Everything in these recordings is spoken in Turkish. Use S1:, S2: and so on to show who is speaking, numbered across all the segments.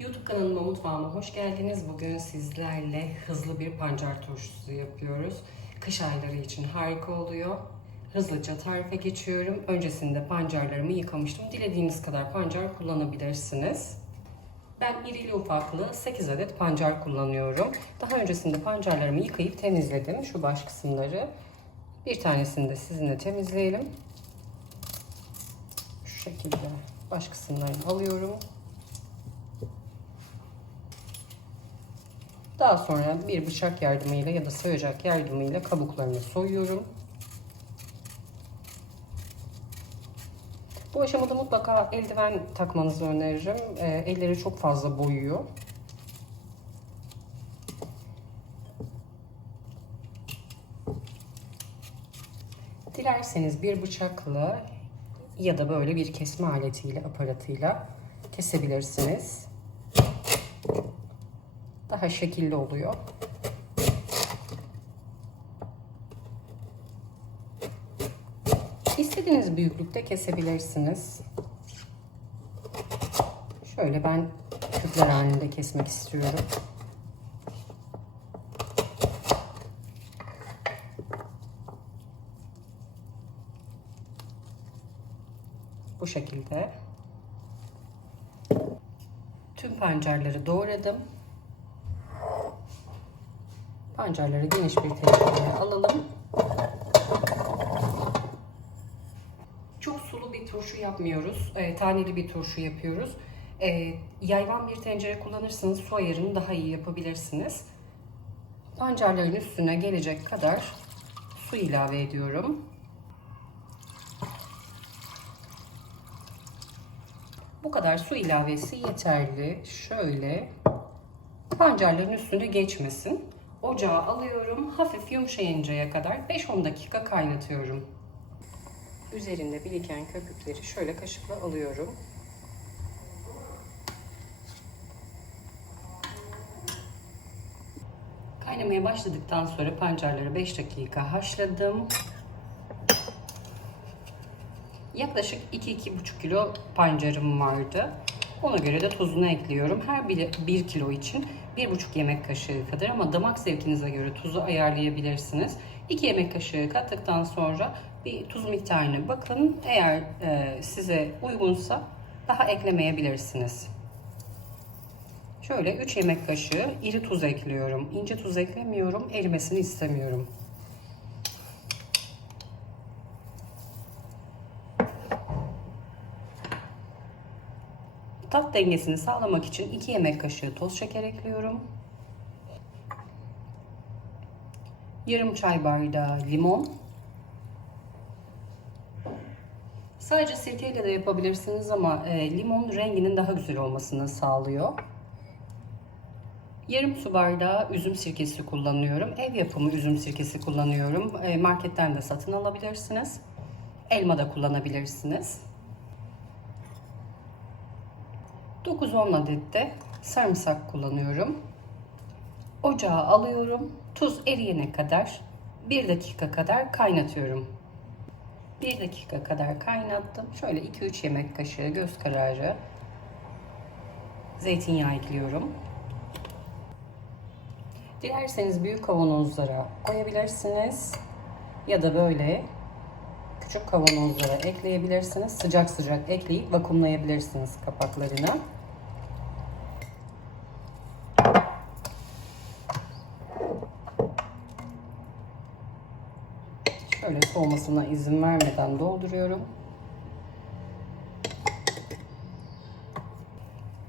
S1: YouTube kanalıma mutfağıma hoş geldiniz. Bugün sizlerle hızlı bir pancar turşusu yapıyoruz. Kış ayları için harika oluyor. Hızlıca tarife geçiyorum. Öncesinde pancarlarımı yıkamıştım. Dilediğiniz kadar pancar kullanabilirsiniz. Ben irili ufaklı 8 adet pancar kullanıyorum. Daha öncesinde pancarlarımı yıkayıp temizledim. Şu baş kısımları. Bir tanesini de sizinle temizleyelim. Şu şekilde baş kısımlarını alıyorum. Daha sonra bir bıçak yardımıyla ya da soyacak yardımıyla kabuklarını soyuyorum. Bu aşamada mutlaka eldiven takmanızı öneririm. E, elleri çok fazla boyuyor. Dilerseniz bir bıçakla ya da böyle bir kesme aletiyle, aparatıyla kesebilirsiniz. Daha şekilli oluyor. İstediğiniz büyüklükte kesebilirsiniz. Şöyle ben küpler halinde kesmek istiyorum. Bu şekilde. Tüm pancarları doğradım. Pancarları geniş bir tencereye alalım. Çok sulu bir turşu yapmıyoruz. E, taneli bir turşu yapıyoruz. E, yayvan bir tencere kullanırsanız su ayarını daha iyi yapabilirsiniz. Pancarların üstüne gelecek kadar su ilave ediyorum. Bu kadar su ilavesi yeterli. Şöyle pancarların üstünde geçmesin. Ocağa alıyorum. Hafif yumuşayıncaya kadar 5-10 dakika kaynatıyorum. Üzerinde biriken köpükleri şöyle kaşıkla alıyorum. Kaynamaya başladıktan sonra pancarları 5 dakika haşladım. Yaklaşık 2-2,5 kilo pancarım vardı. Ona göre de tuzunu ekliyorum. Her biri 1 kilo için 1,5 yemek kaşığı kadar ama damak zevkinize göre tuzu ayarlayabilirsiniz. 2 yemek kaşığı kattıktan sonra bir tuz miktarına bakın. Eğer e, size uygunsa daha eklemeyebilirsiniz. Şöyle 3 yemek kaşığı iri tuz ekliyorum. İnce tuz eklemiyorum. Erimesini istemiyorum. Tat dengesini sağlamak için 2 yemek kaşığı toz şeker ekliyorum. Yarım çay bardağı limon. Sadece sirkeyle de yapabilirsiniz ama e, limon renginin daha güzel olmasını sağlıyor. Yarım su bardağı üzüm sirkesi kullanıyorum. Ev yapımı üzüm sirkesi kullanıyorum. E, marketten de satın alabilirsiniz. Elma da kullanabilirsiniz. 9-10 adet de sarımsak kullanıyorum. Ocağa alıyorum. Tuz eriyene kadar 1 dakika kadar kaynatıyorum. 1 dakika kadar kaynattım. Şöyle 2-3 yemek kaşığı göz kararı zeytinyağı ekliyorum. Dilerseniz büyük kavanozlara koyabilirsiniz. Ya da böyle küçük kavanozlara ekleyebilirsiniz. Sıcak sıcak ekleyip vakumlayabilirsiniz kapaklarını. Şöyle soğumasına izin vermeden dolduruyorum.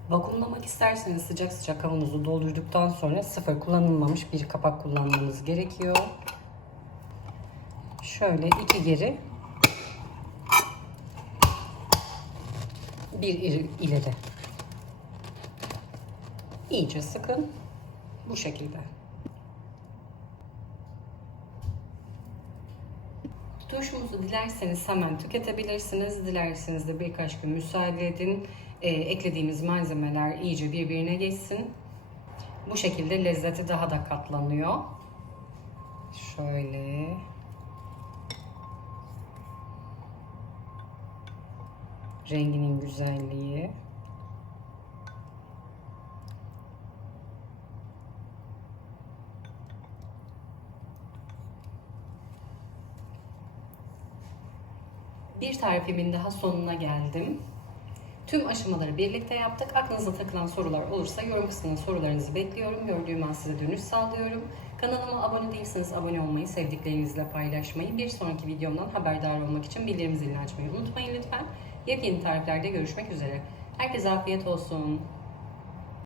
S1: Vakumlamak isterseniz sıcak sıcak kavanozu doldurduktan sonra sıfır kullanılmamış bir kapak kullanmanız gerekiyor. Şöyle iki geri bir ileri. İyice sıkın. Bu şekilde. Turşumuzu dilerseniz hemen tüketebilirsiniz. Dilerseniz de birkaç gün müsaade edin. Ee, eklediğimiz malzemeler iyice birbirine geçsin. Bu şekilde lezzeti daha da katlanıyor. Şöyle. Renginin güzelliği. Bir tarifimin daha sonuna geldim. Tüm aşamaları birlikte yaptık. Aklınıza takılan sorular olursa yorum kısmına sorularınızı bekliyorum. Gördüğüm an size dönüş sağlıyorum. Kanalıma abone değilseniz abone olmayı, sevdiklerinizle paylaşmayı, bir sonraki videomdan haberdar olmak için bildirim zilini açmayı unutmayın lütfen. Yepyeni tariflerde görüşmek üzere. Herkese afiyet olsun.